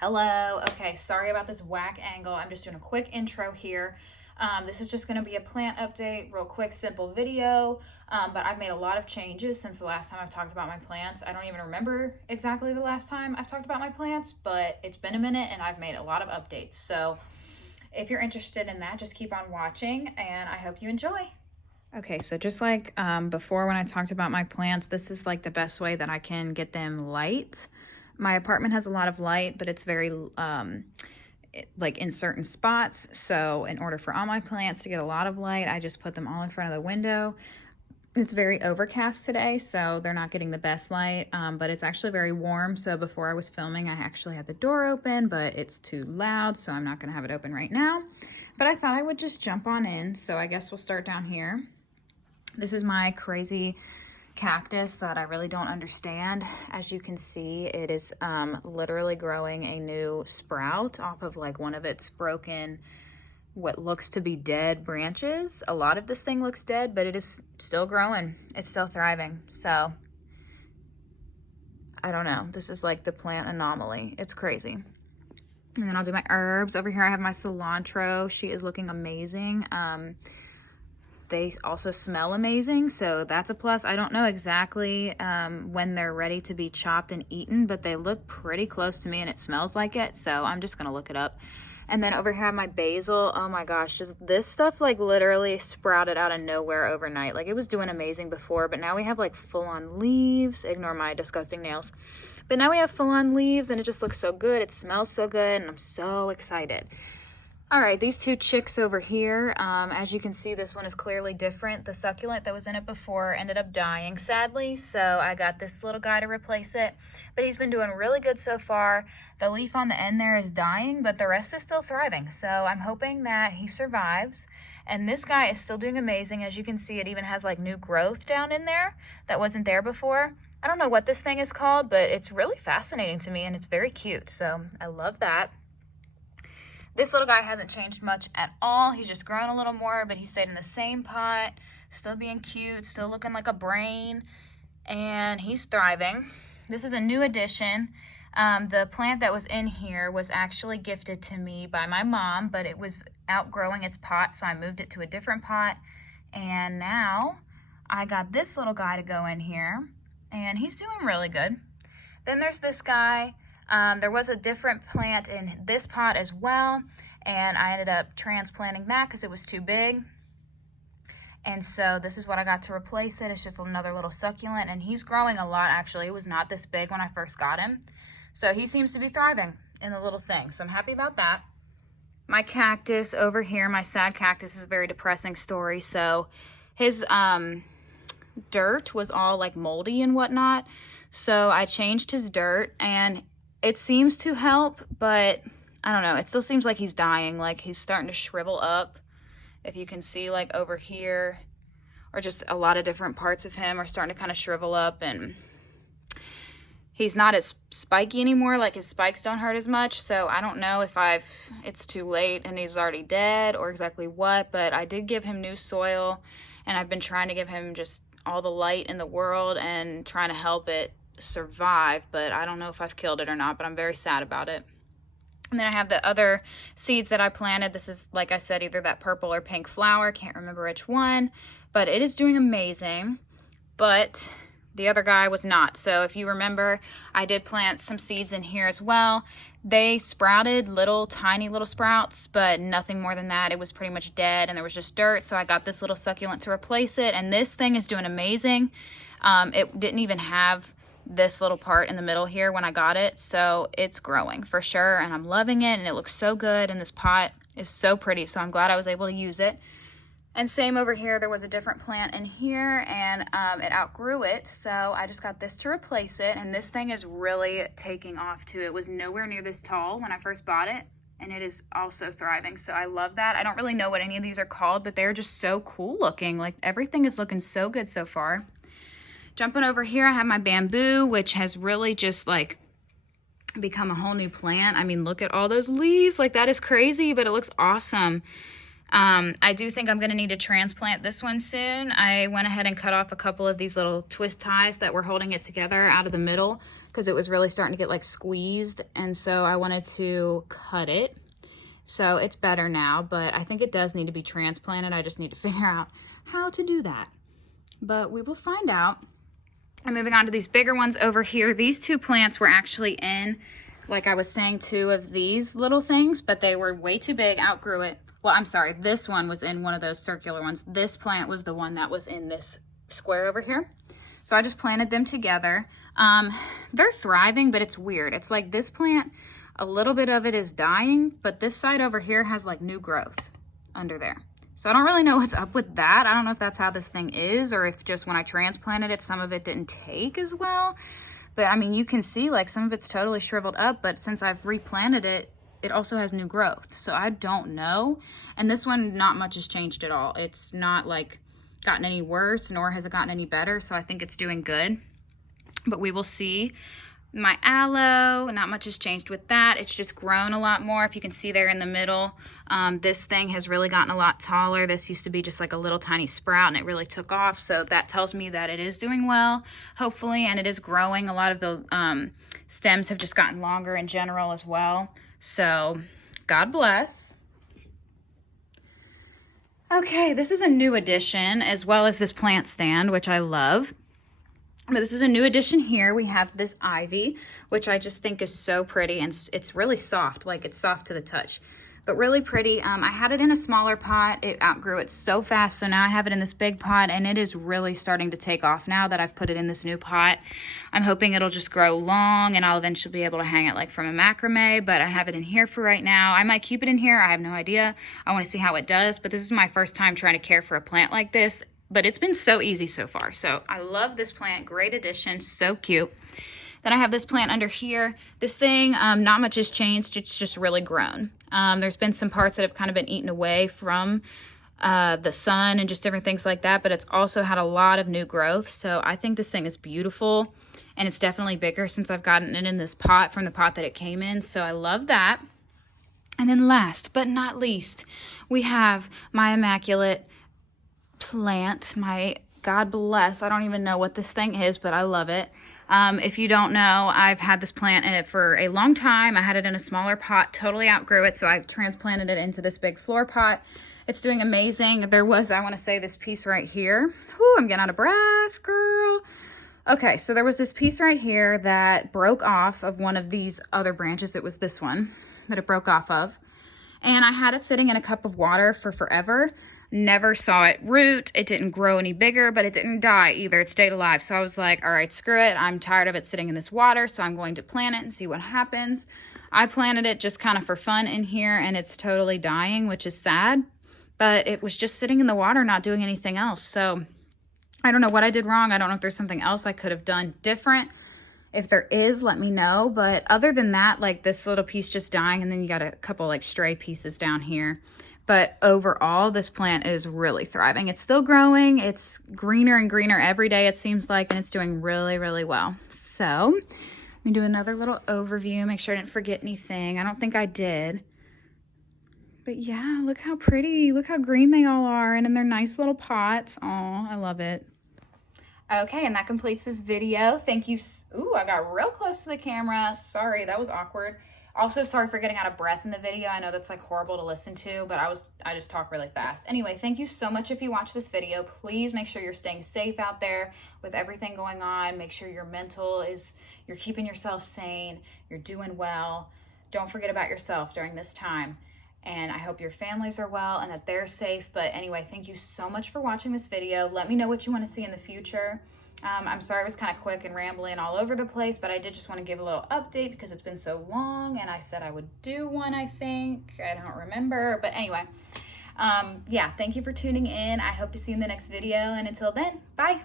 Hello. Okay, sorry about this whack angle. I'm just doing a quick intro here. This is just going to be a plant update, real quick, simple video. But I've made a lot of changes since the last time I've talked about my plants. I don't even remember exactly the last time I've talked about my plants, but it's been a minute and I've made a lot of updates. So if you're interested in that, just keep on watching and I hope you enjoy. Okay, so just like before when I talked about my plants, this is like the best way that I can get them light. My apartment has a lot of light, but it's very like in certain spots. So in order for all my plants to get a lot of light, I just put them all in front of the window. It's very overcast today, so they're not getting the best light, but it's actually very warm. So before I was filming, I actually had the door open, but it's too loud, so I'm not gonna have it open right now. But I thought I would just jump on in. So I guess we'll start down here. This is my crazy cactus that I really don't understand. As you can see, it is literally growing a new sprout off of like one of its broken, what looks to be dead branches. A lot of this thing looks dead, but it is still growing. It's still thriving. So I don't know. This is like the plant anomaly. It's crazy. And then I'll do my herbs. Over here I have my cilantro. She is looking amazing. They also smell amazing, so that's a plus. I don't know exactly when they're ready to be chopped and eaten, but they look pretty close to me and it smells like it, so I'm just gonna look it up. And then over here I have my basil. Oh my gosh, just this stuff like literally sprouted out of nowhere overnight. Like it was doing amazing before, but now we have like full-on leaves. Ignore my disgusting nails. But now we have full-on leaves and it just looks so good. It smells so good and I'm so excited. All right, these two chicks over here, as you can see, this one is clearly different. The succulent that was in it before ended up dying, sadly, so I got this little guy to replace it. But he's been doing really good so far. The leaf on the end there is dying, but the rest is still thriving, so I'm hoping that he survives. And this guy is still doing amazing. As you can see, it even has like new growth down in there that wasn't there before. I don't know what this thing is called, but it's really fascinating to me, and it's very cute, so I love that. This little guy hasn't changed much at all. He's just grown a little more, but he stayed in the same pot, still being cute, still looking like a brain, and he's thriving. This is a new addition. The plant that was in here was actually gifted to me by my mom, but it was outgrowing its pot, so I moved it to a different pot, and now I got this little guy to go in here, and he's doing really good. Then there's this guy. There was a different plant in this pot as well, and I ended up transplanting that because it was too big. And so this is what I got to replace it. It's just another little succulent, and he's growing a lot actually. It was not this big when I first got him. So he seems to be thriving in the little thing, so I'm happy about that. My cactus over here, my sad cactus, is a very depressing story. So his dirt was all like moldy and whatnot. So I changed his dirt and it seems to help, but I don't know. It still seems like he's dying. Like he's starting to shrivel up. If you can see like over here, or just a lot of different parts of him are starting to kind of shrivel up, and he's not as spiky anymore. Like his spikes don't hurt as much. So I don't know if it's too late and he's already dead or exactly what, but I did give him new soil and I've been trying to give him just all the light in the world and trying to help it survive, but I don't know if I've killed it or not, but I'm very sad about it. And then I have the other seeds that I planted. This is, like I said, either that purple or pink flower. Can't remember which one, but it is doing amazing. But the other guy was not. So if you remember, I did plant some seeds in here as well. They sprouted tiny little sprouts, but nothing more than that. It was pretty much dead and there was just dirt. So I got this little succulent to replace it. And this thing is doing amazing. It didn't even have this little part in the middle here when I got it, so it's growing for sure, and I'm loving it, and it looks so good, and this pot is so pretty, so I'm glad I was able to use it. And same over here, there was a different plant in here, and it outgrew it, so I just got this to replace it, and this thing is really taking off too. It was nowhere near this tall when I first bought it, and it is also thriving, so I love that. I don't really know what any of these are called, but they're just so cool looking. Like everything is looking so good so far. Jumping over here, I have my bamboo, which has really just like become a whole new plant. I mean, look at all those leaves. Like that is crazy, but it looks awesome. I do think I'm going to need to transplant this one soon. I went ahead and cut off a couple of these little twist ties that were holding it together out of the middle because it was really starting to get like squeezed, and so I wanted to cut it. So it's better now, but I think it does need to be transplanted. I just need to figure out how to do that, but we will find out. I'm moving on to these bigger ones over here. These two plants were actually in, like I was saying, two of these little things, but they were way too big, outgrew it. Well, I'm sorry, this one was in one of those circular ones. This plant was the one that was in this square over here. So I just planted them together. They're thriving, but it's weird. It's like this plant, a little bit of it is dying, but this side over here has like new growth under there. So I don't really know what's up with that. I don't know if that's how this thing is, or if just when I transplanted it, some of it didn't take as well. But I mean, you can see like some of it's totally shriveled up, but since I've replanted it, it also has new growth. So I don't know. And this one, not much has changed at all. It's not like gotten any worse, nor has it gotten any better. So I think it's doing good, but we will see. My aloe, not much has changed with that. It's just grown a lot more. If you can see there in the middle, this thing has really gotten a lot taller. This used to be just like a little tiny sprout, and it really took off. So that tells me that it is doing well, hopefully, and it is growing. A lot of the stems have just gotten longer in general as well. So God bless. Okay, this is a new addition, as well as this plant stand, which I love. But this is a new addition here. We have this ivy, which I just think is so pretty, and it's really soft, like it's soft to the touch, but really pretty. I had it in a smaller pot. It outgrew it so fast, so now I have it in this big pot, and it is really starting to take off now that I've put it in this new pot. I'm hoping it'll just grow long, and I'll eventually be able to hang it like from a macrame, but I have it in here for right now. I might keep it in here. I have no idea. I want to see how it does, but this is my first time trying to care for a plant like this. But it's been so easy so far. So I love this plant, great addition, so cute. Then I have this plant under here. This thing, not much has changed, it's just really grown. There's been some parts that have kind of been eaten away from the sun and just different things like that, but it's also had a lot of new growth. So I think this thing is beautiful, and it's definitely bigger since I've gotten it in this pot from the pot that it came in. So I love that. And then last but not least, we have my immaculate plant, my God bless, I don't even know what this thing is, but I love it. If you don't know, I've had this plant in it for a long time. I had it in a smaller pot, totally outgrew it, so I transplanted it into this big floor pot. It's doing amazing. There was, I want to say, this piece right here. Whew, I'm getting out of breath, girl. Okay, so there was this piece right here that broke off of one of these other branches. It was this one that it broke off of, and I had it sitting in a cup of water for forever. Never saw it root. It didn't grow any bigger, but it didn't die either. It stayed alive. So I was like, all right, screw it. I'm tired of it sitting in this water, so I'm going to plant it and see what happens. I planted it just kind of for fun in here, and it's totally dying, which is sad, but it was just sitting in the water, not doing anything else. So I don't know what I did wrong. I don't know if there's something else I could have done different. If there is, let me know. But other than that, like this little piece just dying, and then you got a couple like stray pieces down here. But overall, this plant is really thriving. It's still growing. It's greener and greener every day, it seems like, and it's doing really, really well. So let me do another little overview, make sure I didn't forget anything. I don't think I did. But yeah, look how pretty. Look how green they all are, and in their nice little pots. Oh, I love it. Okay, and that completes this video. Thank you. Ooh, I got real close to the camera. Sorry, that was awkward. Also, sorry for getting out of breath in the video. I know that's like horrible to listen to, but I just talk really fast. Anyway, thank you so much if you watch this video. Please make sure you're staying safe out there with everything going on. Make sure your mental is, you're keeping yourself sane, you're doing well. Don't forget about yourself during this time. And I hope your families are well and that they're safe. But anyway, thank you so much for watching this video. Let me know what you want to see in the future. I'm sorry it was kind of quick and rambling all over the place, but I did just want to give a little update because it's been so long, and I said I would do one, I think. I don't remember, but anyway. Yeah, thank you for tuning in. I hope to see you in the next video, and until then, bye.